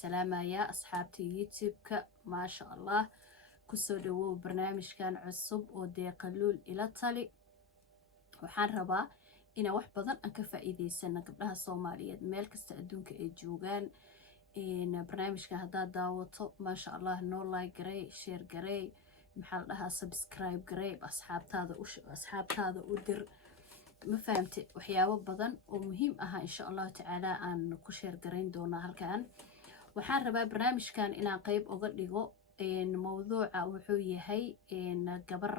salaamaya asxaabta youtube-ka maasha allah kusoo dhawow barnaamijkan cusub oo deeqaluul ila tali. waxaan rabaa inaan wax badan aan ka faa'iideysano gabdhaha Soomaaliyeed meel kasta adduunka ay joogaan. barnaamijkan haddaad daawato maasha allah noo like garay, share garay, maxaa la dhahaa subscribe garay, asxaabtaada u dir. ma fahamte waxyaabo badan oo muhiim ah insha Allah tacaala aan ku share garayn doonaa halkan. waxaan rabaa barnaamijkan inaan qayb uga dhigo mawduuca wuxuu yahay gabar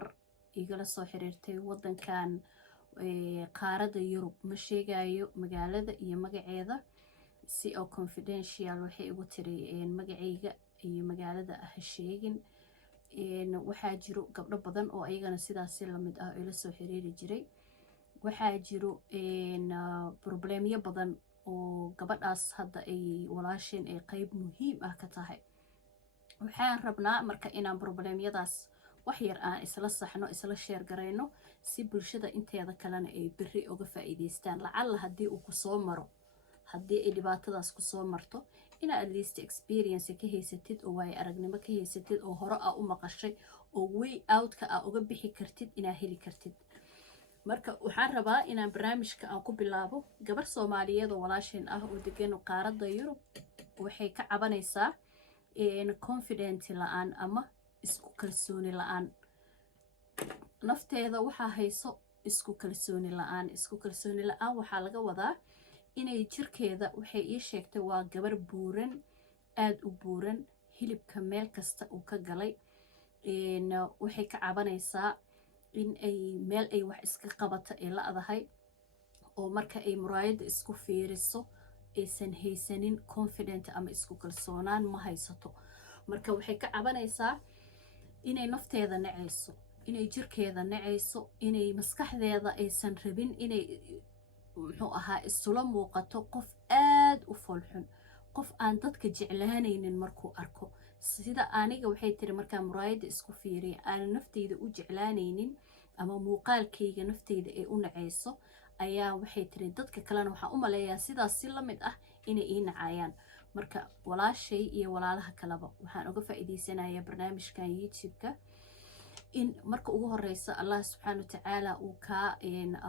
igala soo xiriirtay wadankan qaarada Yurub, ma sheegayo magaalada iyo magaceeda si oo confidential waxay ugu tiri magacayga iyo magaalada ah sheegin. waxaa jiro gabdho badan oo ayagana sidaas la mid ah ila soo xiriiri jiray. waxaa jiro problemyo badan oo gabadhaas hadda ay walaasheen ay qayb muhiim ah ka tahay. waxaan rabnaa marka inaan problemyadaas wax yar aan isla saxno, isla share garayno si bulshada inteeda kalena ay berri uga faa'iideystaan. lacalla haddii uu ku soo maro, haddii ay dhibaatadaas ku soo marto, inaad at least experience ka haysatid oo waayo aragnimo ka haysatid oo hore aa u maqashay oo way out-ka aa uga bixi kartid inaad heli kartid. marka waxaan rabaa inaan barnaamijka aan ku bilaabo. gabar Soomaaliyeed oo walaasheen ah oo degan qaarada Yurub waxay ka cabanaysaa confident la'aan ama isku kalsooni la'aan. nafteeda waxaa hayso isku kalsooni la'aan. isku kalsooni la'aan waxaa laga wadaa inay jirkeeda, waxay ii sheegtay waa gabar buuran, aad u buuran, hilibka meel kasta uu ka galay. waxay ka cabanaysaa in ay meel ay wax iska qabato ay la'dahay, oo marka ay muraayada isku fiiriso aysan haysanin confident ama isku kalsoonaan ma haysato. marka waxay ka cabanaysaa inay nafteeda nacayso, inay jirkeeda nacayso, inay maskaxdeeda aysan rabin inay muxuu ahaa isula muuqato qof aad u foolxun, qof aan dadka jeclaanaynin markuu arko. sida aniga waxay tiri markaa muraayada isku fiiriya aan nafteyda u jeclaanaynin ama muuqaalkayga nafteyda ay u nacayso, ayaa waxay tiri dadka kalena waxaa u maleeyaa sidaas si la mid ah inay ii nacayaan. marka walaashay iyo walaalaha kaleba waxaan uga faa'iideysanayaa barnaamijkan youtube-ka in marka ugu horeysa Allah subxaanahu wa tacaala uu ka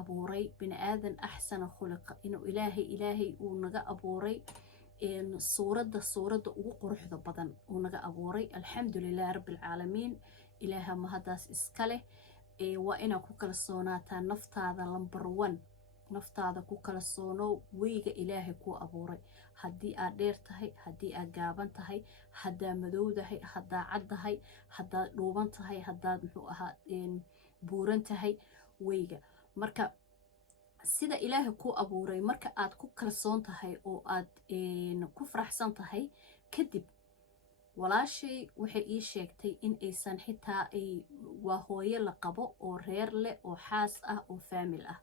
abuuray bini aadan axsana khuliqa, inuu ilaahay uu naga abuuray suuradda ugu quruxda badan uu naga abuuray. alxamdulillaah rabbil caalamiin, ilaaha mahadaas iska leh. waa inaad ku kalsoonaataa naftaada number 1. naftaada ku kalsoonow weyga ilaahay ku abuuray. haddii aad dheer tahay, haddii aad gaaban tahay, haddaa madowdahay, haddaa caddahay, haddaad dhuuban tahay, haddaad muxuu ahaa buuran tahay, weyga. marka sida ilaahay ku abuuray marka aad ku kalsoon tahay oo aad ku faraxsan tahay, kadib walaashay waxay ii sheegtay in aysan xitaa waa hooyo la qabo oo reer leh oo xaas ah oo faamil ah.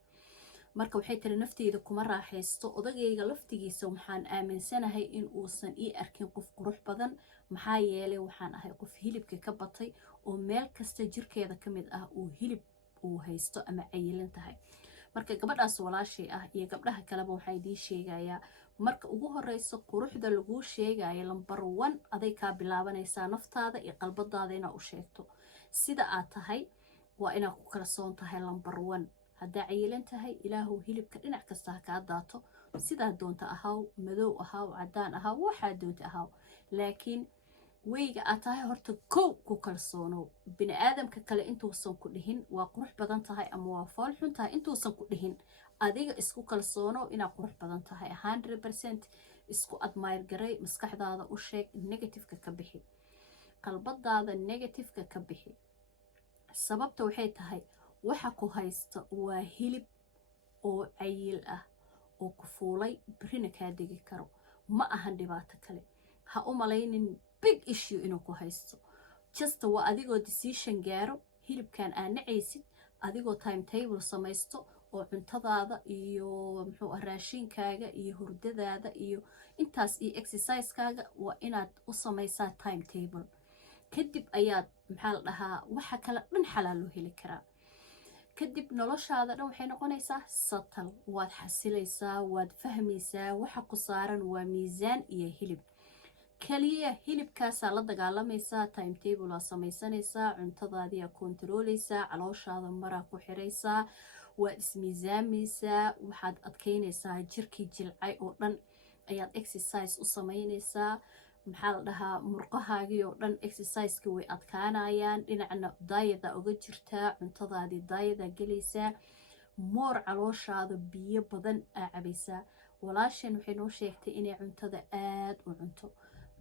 marka waxay tiri nafteyda kuma raaxaysto. odagayga laftigiisa waxaan aaminsanahay in uusan ii arkin qof qurux badan, maxaa yeelay waxaan ahay qof hilibka ka batay oo meel kasta jirkeeda ka mid ah uu hilib uu haysto ama cayilan tahay. marka gabadhaas walaashay ah iyo gabdhaha kaleba waxaan idiin sheegayaa, marka ugu horeyso quruxda laguu sheegayo number 1 aday kaa bilaabanaysaa naftaada iyo qalbadaada inaad u sheegto sida aad tahay. waa inaad ku kalsoon tahay number 1. haddaa cayilan tahay, ilaahu hilibka dhinac kasta ha kaa daato, sidaa doonta ahaw, madow ahaw, cadaan ahaw, waxaa doonta ahaw, laakiin weyga aad tahay horta kow ku kalsoonow. bini aadamka kale intuusan ku dhihin waa qurux badan tahay ama waa fool xun tahay, intuusan ku dhihin adiga isku kalsoonow inaad qurux badan tahay 100%. isku admire garay, maskaxdaada u sheeg, negative-ka ka bixi, qalbadaada negative-ka ka bixi. sababta waxay tahay waxa ku haysta waa hilib oo cayil ah oo ku fuulay, birina kaa degi karo, ma ahan dhibaato kale. ha u malaynin big issue inuu ku haysto. just waa adigoo decision gaaro, hilibkan aan nacaysid, adigoo timetable samaysto oo cuntadaada iyo muxuu raashinkaaga iyo hurdadaada iyo intaas iyo exercise-kaaga waa inaad u samaysaa timetable. kadib ayaad maxaa la dhahaa waxa kale dhan xalaal loo heli karaa. kadib noloshaada dhan waxay noqonaysaa satal, waad xasilaysaa, waad fahmaysaa waxa ku saaran waa miisaan iyo hilib. kaliya hilibkaasaa la dagaalamaysaa, timetable aa samaysanaysaa, cuntadaadii aa kontarooleysaa, calooshaada maraa ku xiraysaa, waad ismiisaamaysaa, waxaad adkeynaysaa jirkii jilcay oo dhan ayaad exercise u samaynaysaa. maxaa la dhahaa murqahaagii oo dhan exerciseki way adkaanayaan. dhinacna daayada uga jirtaa, cuntadaadii daayada gelaysaa, moor calooshaada biyo badan aa cabaysaa. walaasheen waxay noo sheegtay inay cuntada aad u cunto.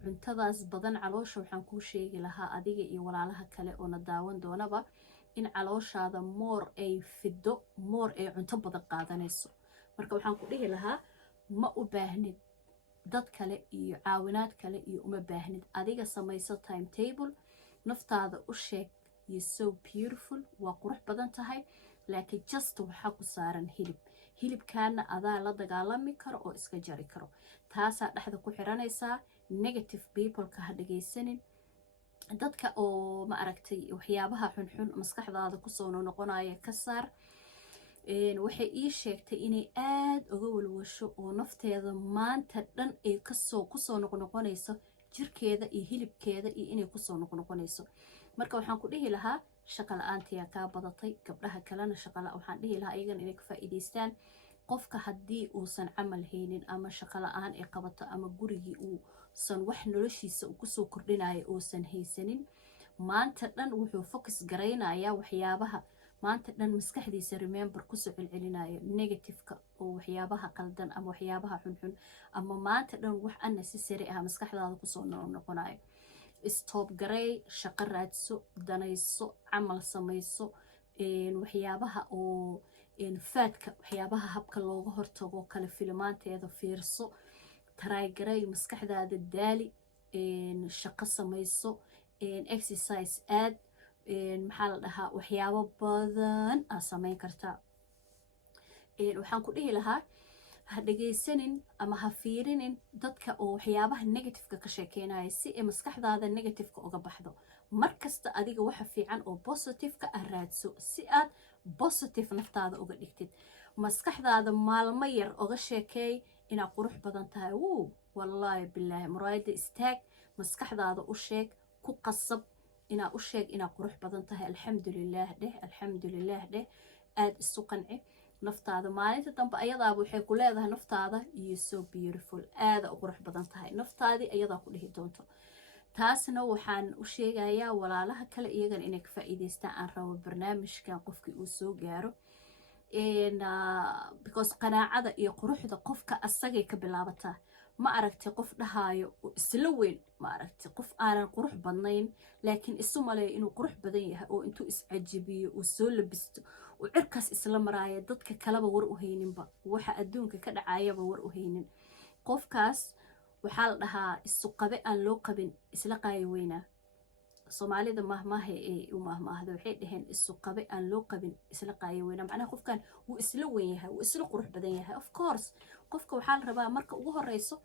cuntadaas badan caloosha waxaan kuu sheegi lahaa adiga iyo walaalaha kale oo na daawan doonaba in calooshaada moor ay fido, moor ay cunto badan qaadanayso. marka waxaan ku dhihi lahaa ma u baahnid dad kale iyo caawinaad kale iyo uma baahnid, adiga samayso timetable, naftaada u sheeg you so beautiful, waa qurux badan tahay, laakiin just waxaa ku saaran hilibkaana adaa la dagaalami karo oo iska jari karo. taasaa dhexda ku xiranaysaa. negative peopleka ha dhagaysanin, dadka oo ma aragtay waxyaabaha xunxun maskaxdaada kusoo noqonaya ka saar. waxay ii sheegtay inay aad uga walwasho oo nafteeda maanta dhan ay kusoo noqnoqonayso jirkeeda iyo hilibkeeda iyo inay kusoo noqnoqonayso. marka waxaan ku dhihi lahaa shaqa la-aantiyaa kaa badatay, gabdhaha kalena waxaan dhihi lahaa iyagan inay ka faa'iidaystaan. qofka haddii uusan camal haynin ama shaqa la-aan ay qabato ama gurigii uusan wax noloshiisa kusoo kordhinaya uusan haysanin, maanta dhan wuxuu focus garaynayaa waxyaabaha maanta dhan maskaxdiisa remember kusoo celcelinayo negativeka oo waxyaabaha qaldan ama waxyaabaha xunxun ama maanta dhan wax unnecessary ah maskaxdaada kusoo noqonayo. stop garay, shaqo raadso, danayso, camal samayso, waxyaabaha oo faadka, waxyaabaha habka looga hortago kale filimaanteeda fiirso, taraagaray, maskaxdaada daali, shaqo samayso, exercise aad, maxaa la dhahaa waxyaabo badan aa samayn kartaa. waxaan ku dhihi lahaa ha dhagaysanin ama ha fiirinin dadka oo waxyaabaha negativeka ka sheekeynaya si ay maskaxdaada negativeka uga baxdo. markasta adiga waxa fiican oo positiveka ah raadso si aad positive naftaada uga dhigtid. maskaxdaada maalmo yar uga sheekeey inaad qurux badan tahay. wallaahi bilaahi muraayada istaag, maskaxdaada u sheeg, ku qasab inaad u sheeg inaad qurux badan tahay. alxamdulilaah dheh, alxamdulilaah dheh, aad isu qanci naftaada. maalinta dambe ayadaaba waxay ku leedahay naftaada you so beautiful, aada u qurux badan tahay. naftaadii ayadaa ku dhihi doonto. taasna waxaan u sheegayaa walaalaha kale iyagana inay ka faa'iidaystaan. aan rabo barnaamijkan qofkii uu soo gaaro, because qanaacada iyo quruxda qofka asagay ka bilaabataa. ma aragtay qof dhahaayo isla weyn, ma aragtay qof aanan qurux badnayn laakiin isu maleeyo inuu qurux badan yahay oo intuu iscajibiyo uu soo labisto uu cirkaas isla maraayo dadka kaleba war u hayninba, waxa adduunka ka dhacayaba war u haynin. qofkaas waxaa la dhahaa isu qabe aan loo qabin isla qaayo weynaa. soomaalida mahmaaha ee u mahmaahda waxay dhaheen isu qabe aan loo qabin isla qaayo weynaa. macnaha qofkan wuu isla weyn yahay, wuu isla qurux badan yahay. of course qofka waxaa la rabaa marka ugu horeyso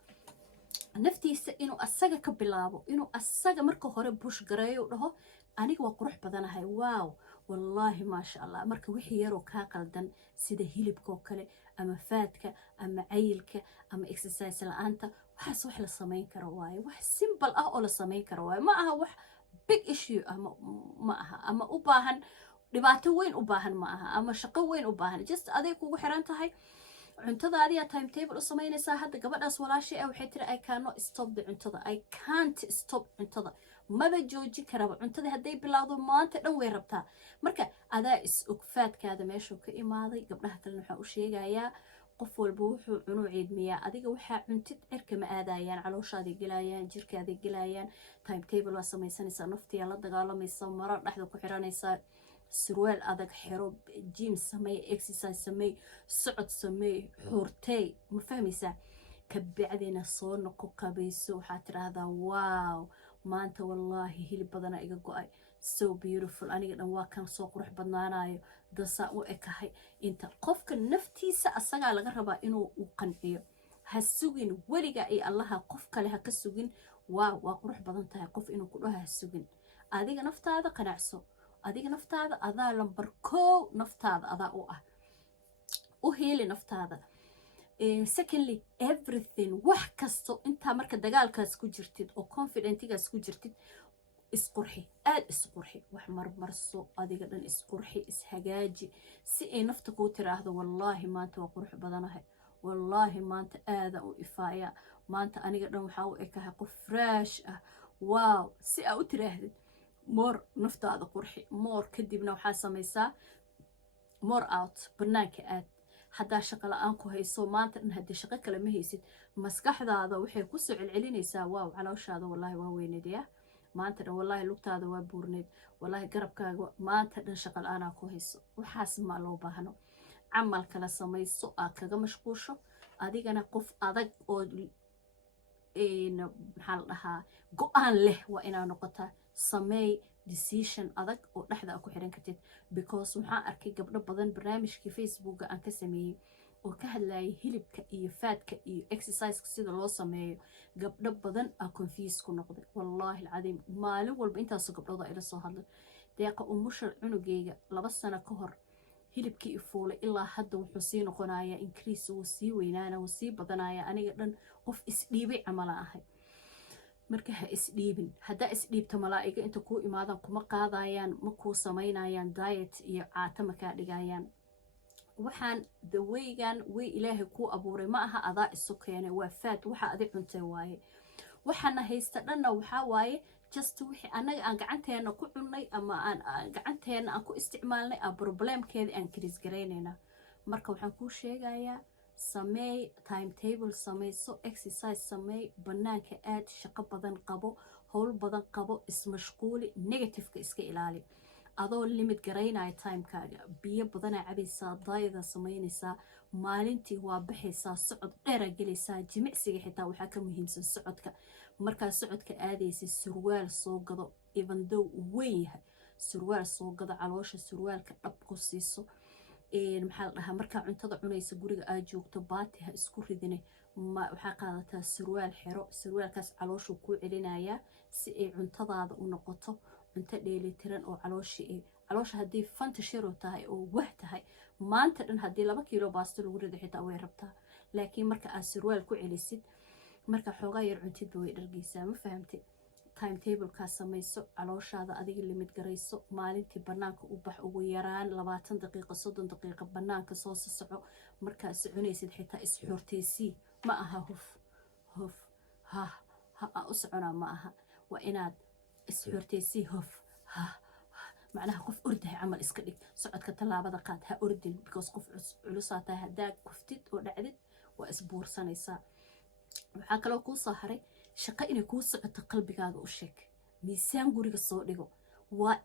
naftiisa inuu asaga ka bilaabo, inuu asaga marka hore bush gareeyo dhaho aniga waa qurux badanahay, waaw wallaahi maasha allah. marka wixii yaroo kaa qaldan sida hilibka oo kale ama faadka ama cayilka ama exercise la-aanta, waxaas wax la samayn karo waaye, wax simple ah oo la samayn karo waaye. ma aha wax big issue ah, ma aha, ama u baahan dhibaato weyn u baahan ma aha, ama shaqo weyn u baahan. just aday kugu xiran tahay cuntadaadiyaa timetable u samaynaysaa. hadda gabadhaas walaashay ah waxay tiri I cannot stop the cuntada, I can't stop cuntada, maba jooji karaba. cuntada hadday bilowdo maanta dhan way rabtaa. marka adaa is og faadkaada meeshuu ka imaaday. gabdhaha kalena waxaan u sheegayaa qof walba wuxuu cunuu ciidmiyaa. adiga waxaa cuntid cirka ma aadayaan, calooshaaday gelayaan, jirkaaday gelayaan. timetable waa samaysanaysaa, naftiyaa la dagaalamaysa, maro dhexda ku xiranaysaa, surwaal adag xiro, jim sameey, exercise sameey, socod sameey, xuurtey, ma fahmaysaa. kabacdina soo noqo qabayso, waxaad tiraahdaa wow maanta wallaahi hilib badana iga go-ay, so beautiful, aniga dhan waa kan soo qurux badnaanayo, dasaa u ekahay. inta qofka naftiisa asagaa laga rabaa inuu u qanciyo. ha sugin weliga iyo allaha qof kale ha ka sugin waa qurux badan tahay qof inuu ku dhaho ha sugin. adiga naftaada qanacso, adiga naftaada adaa lambar 1 naftaada adaa u ah. u heeli naftaada. secondly everything wax kasto intaa marka dagaalkaas ku jirtid oo confidentigaas ku jirtid isqurxi aad isqurxi wax marmarso adiga dhan isqurxi ishagaaji si ay nafta kuu tiraahdo wallaahi maanta waa qurux badanahay wallaahi maanta aada u ifaaya maanta aniga dhan waxaa u ekahay qof fresh ah waaw si aa u tiraahdid moor naftaada qurxi moor kadibna waxaa samaysaa more out banaanka aad haddaa shaqo la-aan ku hayso maanta dhan haddii shaqo kale ma haysid maskaxdaada waxay ku soo celcelinaysaa waaw calooshaada wallaahi waa weyneedyaa maanta dhan wallaahi lugtaada waa buurneed wallaahi garabkaaga maanta dhan shaqo la-aanaa ku hayso waxaas ma loo baahno camal kala samayso aad kaga mashquusho adigana qof adag oo maxaa la dhahaa go-aan leh waa inaa noqotaa sameey decision adag oo dhexda a ku xiran kartid because waxaan arkay gabdho badan barnaamijkii facebooka aan ka sameeyey oo ka hadlayay hilibka iyo faadka iyo exerciseka sida loo sameeyo gabdho badan aa confuse ku noqday wallaahi alcadiim maalin walba intaasoo gabdhooda ila soo hadlay deeqa umusha cunugeyga 2 sano ka hor hilibkii ifuulay ilaa hadda wuxuu sii noqonayaa increase wuu sii weynaana wuu sii badanaya aniga dhan qof isdhiibay camala ahay marka ha isdhiibin haddaa isdhiibto malaa'iga inta kuu imaadaan kuma qaadayaan ma kuu samaynayaan diet iyo caata makaa dhigayaan waxaan daweygan way ilaahay kuu abuuray ma aha adaa isu keenay waa faad waxa adi cuntay waaye waxaana haysta dhanna waxaa waaye just wixii annaga aan gacanteena ku cunnay ama aan gacanteena aan ku isticmaalnay aan problemkeeda aan kris garaynayna marka waxaan kuu sheegayaa sameey timetable samayso exercise sameey banaanka aad shaqo badan qabo howl badan qabo ismashquuli negativeka iska ilaali adoo limit garaynaya timekaaga biyo badanaa cabaysaa daayada samaynaysaa maalintii waa baxaysaa socod dheeraa gelaysaa jimicsiga xitaa waxaa ka muhiimsan socodka markaa socodka aadaysa surwaal soo gado even though weyn yahay surwaal soo gado caloosha surwaalka dhab ku siiso maxaa la dhahaa markaa cuntada cunaysa guriga aad joogto baati ha isku ridine waxaa qaadataa surwaal xero surwaalkaas calooshuu kuu celinayaa si ay cuntadaada u noqoto cunto dheelitiran oo caloosha haddii fanta shiro tahay oo wah tahay maanta dhan haddii 2 kiilo baasto lagu rido xitaa way rabtaa laakiin marka aad surwaal ku celisid marka xoogaa yar cuntidba way dhargeysaa ma fahamtay timetablekaas samayso calooshaada adiga limid garayso maalintii banaanka u bax ugu yaraan 20 daqiiqo 30 daqiiqo banaanka soo soco markaa soconaysid xitaa isxoorteysii ma aha hof ha u soconaa ma aha waa inaad isxoorteysii hof macnaha qof ordahay camal iska dhig socodka tallaabada qaad ha ordin because qof culusaa tahay haddaa kuftid oo dhacdid waa isbuursanaysaa waxaa kaloo kuu soo haray shaqo inay kuu socoto qalbigaaga u sheeg miisaan guriga soo dhigo waa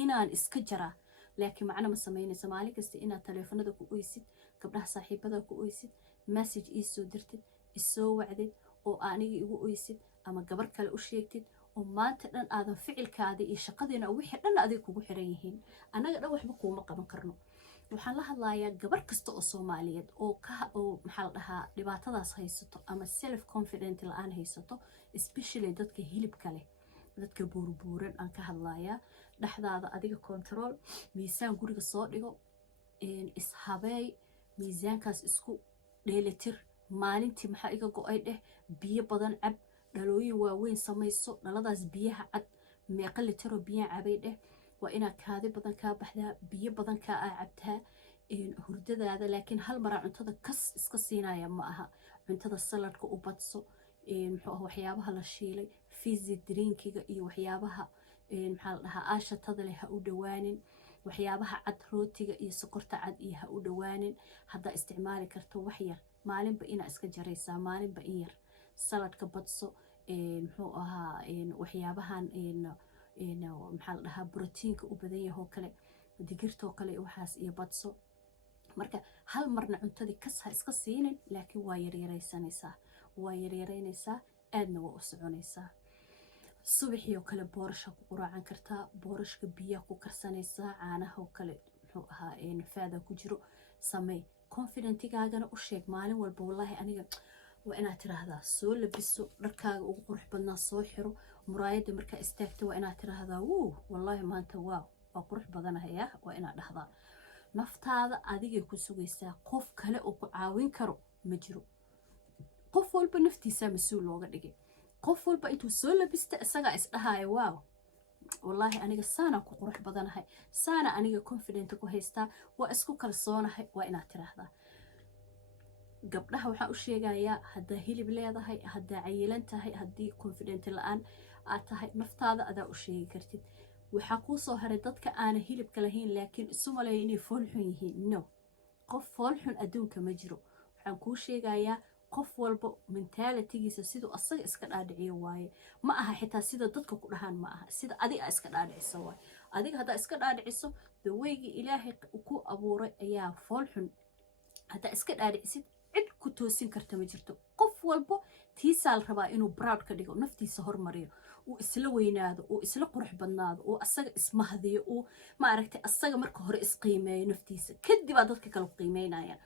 inaan iska jaraa laakiin macna ma samaynaysa maalin kasta inaad taleefanada ku oysid gabdhaha saaxiibada ku oysid message ii soo dirtid isoo wacdid oo aniga igu oysid ama gabar kale u sheegtid oo maanta dhan aadan ficilkaada iyo shaqadiina wixii dhan adig kugu xiran yihiin annaga dhan waxba kuuma qaban karno waxaan la hadlayaa gabar kasta oo Soomaaliyeed oo maxaa la dhahaa dhibaatadaas haysato ama self confident la-aan haysato especially dadka hilibka leh dadka buurbuuran aan ka hadlayaa dhexdaada adiga control miisaan guriga soo dhigo ishabeey miisaankaas isku dheelitir maalintii maxaa iga go-ay dheh biyo badan cab dhalooyin waaweyn samayso dhaladaas biyaha cad meeqa litiro biyaha cabay dheh waa inaad kaadi badan kaa baxdaa biyo badan kaa aa cabtaa hurdadaada laakiin hal maraa cuntada kas iska siinaya ma aha cuntada saladka u badso muxuu waxyaabaha la shiilay fizzy drinkiga iyo waxyaabaha maxaa la dhahaa aashatada leh ha u dhawaanin waxyaabaha cad rootiga iyo sokorta cad iyo ha u dhawaanin haddaa isticmaali karto wax yar maalinba inaa iska jaraysaa maalinba in yar saladka badso muxuu ahaa waxyaabahan maxaa la dhahaa brotiinka u badan yahoo kale digirtoo kale waxaas iyo badso marka hal marna cuntadii kas ha iska siinin laakiin waa yaryaraynaysaa aadna waa u soconaysaa subaxii oo kale boorasha ku quraacan kartaa boorashka biyaha ku karsanaysaa caanahoo kale muxuu ahaa faada ku jiro samey confidentigaagana u sheeg maalin walba wallaahi aniga waa inaad tiraahdaa soo labiso dharkaaga ugu qurux badnaa soo xiro muraayadda markaa istaagta waa inaad tiraahdaa wallaahi maanta waa qurux badanahaya waa inaad dhahdaa naftaada adigay ku sugaysaa qof kale oo ku caawin karo ma jiro qof walba naftiisa mas-uul looga dhigay qof walba intuu soo labista isagaa isdhahaya waaw wallaahi aniga saana ku qurux badanahay saana aniga confident ku haystaa waa isku kalsoonahay waa inaad tiraahdaa gabdhaha waxaan u sheegayaa haddaa hilib leedahay haddaa cayilan tahay haddii confident la-aan aad tahay naftaada adaa u sheegi kartid waxaa kuu soo haray dadka aana hilibka lahayn laakiin isu maleeya inay foolxun yihiin no qof foolxun adduunka ma jiro waxaan kuu sheegayaa qof walba mentaalitigiisa siduu asaga iska dhaadhiciyo waaye ma aha xitaa sida dadka ku dhahaan ma aha sida adiga iska dhaadhiciso waaye adiga haddaa iska dhaadhiciso daweygii ilaahay ku abuuray ayaa foolxun haddaa iska dhaadhicisid cid ku toosin karta ma jirto qof walba tiisaa la rabaa inuu proud ka dhigo naftiisa hormariyo uu isla weynaado uu isla qurux badnaado uu asaga ismahdiyo uu maaragtay asaga marka hore isqiimeeyo naftiisa kadib aa dadka kale ku qiimeynayaan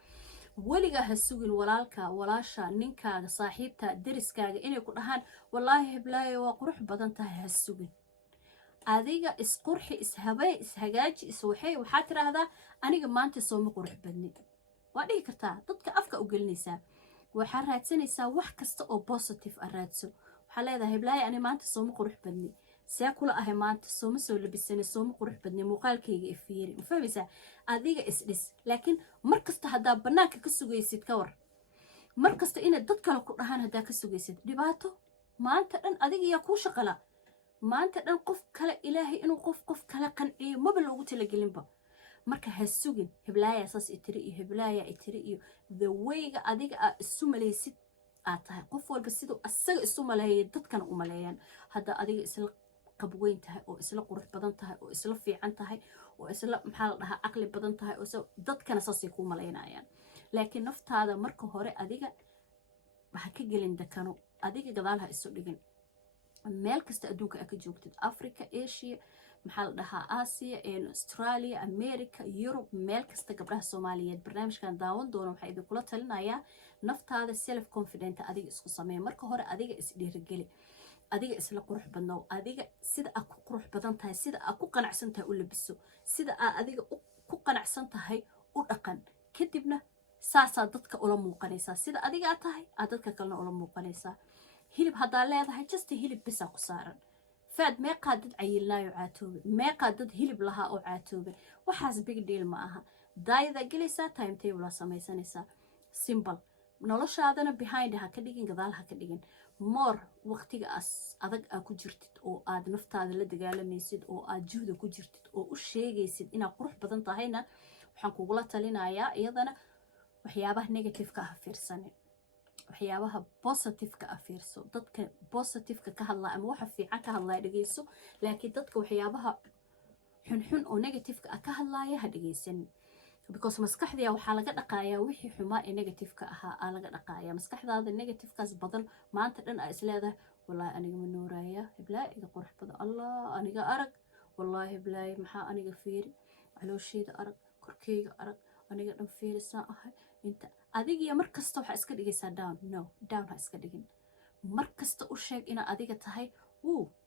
weligaa ha sugin walaalka walaasha ninkaaga saaxiibta deriskaaga inay ku dhahaan wallaahi heblaayo waa qurux badan tahay ha sugin adiga isqurxi ishabay ishagaaji waxaa tiraahdaa aniga maanta sooma qurux badnin waa dhihi kartaa dadka afka u gelinaysaa waxaa raadsanaysaa wax kasta oo positive ah raadso waxaa leedahay heblaayo ani maanta sooma qurux badni see kula ahay maanta sooma soo labisane sooma qurux badni muuqaalkayga ifiiri ma fahmaysaa adiga isdhis laakiin markasta haddaa bannaanka ka sugaysid ka war markasta inaad dad kale ku dhahaan haddaa ka sugaysid dhibaato maanta dhan adiga yaa kuu shaqala maanta dhan qof kale ilaahay inuu qof kale qanciyo maba loogu talagelinba marka ha sugin heblaaya saas itiri iyo heblaaya itiri iyo the wayga adiga aa isu malaysid aad tahay qof walba siduu asaga isu maleeyay dadkana u maleeyaan hadda adiga isla qabweyn tahay oo isla qurux badan tahay oo isla fiican tahay oo isla maxaa la dhahaa caqli badan tahay oo dadkana saasay kuu malaynayaan laakiin naftaada marka hore adiga waxa ka gelin dakano adiga gadaal ha isu dhigin meel kasta adduunka aad ka joogtid Africa Asia maxaa la dhahaa Asia Australia America Europe meel kasta gabdhaha Soomaaliyeed barnaamijkan daawan doona waxaa idin kula talinayaa naftaada self confident adiga isku sameey marka hore adiga is dhiirigeli adiga isla qurux badnow adiga sida aad ku qurux badan tahay sida aad ku qanacsan tahay u labiso sida aad adiga ku qanacsan tahay u dhaqan kadibna saasaa dadka ula muuqanaysaa sida adiga aad tahay aad dadka kalena ula muuqanaysaa hilib haddaa leedahay just hilib bisaa ku saaran faad meeqaa dad cayilnaayo caatoobe meeqaa dad hilib lahaa oo caatoobe waxaas big deal ma aha daayada gelaysaa timetable aa samaysanaysaa simple noloshaadana behind ha ka dhigin gadaal ha ka dhigin more waqtigaas adag aa ku jirtid oo aad naftaada la dagaalamaysid oo aad juhda ku jirtid oo u sheegaysid inaad qurux badan tahayna waxaan kugula talinayaa iyadana waxyaabaha negative-ka ah fiirsanin waxyaabaha positive-ka ah fiirso dadka positive-ka ka hadlaa ama waxa fiican ka hadlaya dhageyso laakiin dadka waxyaabaha xunxun oo negative-ka ah ka hadlaya ha dhageysanin because maskaxdiya waxaa laga dhaqaayaa wixii xumaa ee negative-ka ahaa aa laga dhaqaayaa maskaxdaada negative-kaas badan maanta dhan aa isleedahay wallaahi aniga ma nuuraya heblaay iga qurux badan allah aniga arag wallaahi heblaay maxaa aniga fiiri caloosheyda arag korkeyga arag aniga dhan fiirisaan ahay inta adigiya mar kasta waxaa iska dhigaysaa down ha iska dhigin mar kasta u sheeg inaa adiga tahay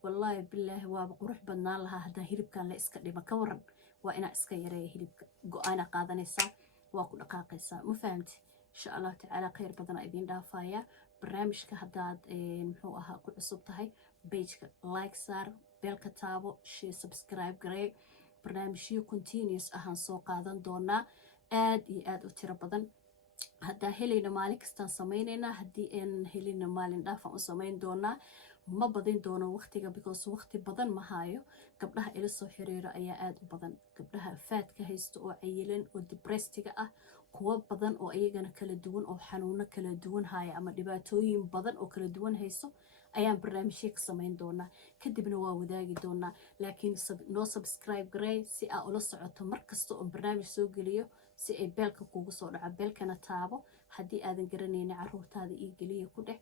wallaahi bilaahi waaba qurux badnaan lahaa haddaa hilibkan la iska dhima ka waran waa inaa iska yareeya hilibka go-aana qaadanaysaa waa ku dhaqaaqaysaa ma fahamti insha allahu tacaala khayr badan aa idiin dhaafayaa barnaamijka haddaad muxuu ahaa ku cusub tahay bageka like saar beelka taabo share subscribe garee barnaamijyo continuous ahaan soo qaadan doonaa aad iyo aad u tiro badan haddaa helayna maalin kastaan samaynaynaa haddii aanan helina maalin dhaafaan u samayn doonaa ma badin doono waqtiga because waqti badan ma haayo gabdhaha ila soo xiriiro ayaa aad u badan gabdhaha faadka haysto oo cayilan oo depressiga ah kuwa badan oo iyagana kala duwan oo xanuuno kala duwan haya ama dhibaatooyin badan oo kala duwan hayso ayaan barnaamijyo ka samayn doonaa kadibna waa wadaagi doonaa laakiin noo subscribe garee si aa ula socoto mar kasta oo barnaamij soo geliyo si ay beelka kugu soo dhaco beelkana taabo haddii aadan garanayna caruurtaada ii geliya ku dheh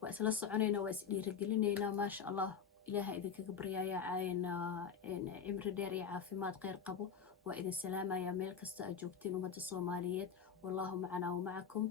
waa isla soconaynaa waa isdhiirigelinaynaa maasha allah ilaaha idinkaga baryayaa cimri dheer iyo caafimaad kheyr qabo waa idin salaamayaa meel kasta aad joogtiin ummadda soomaaliyeed wallaahu macanaa wamacakum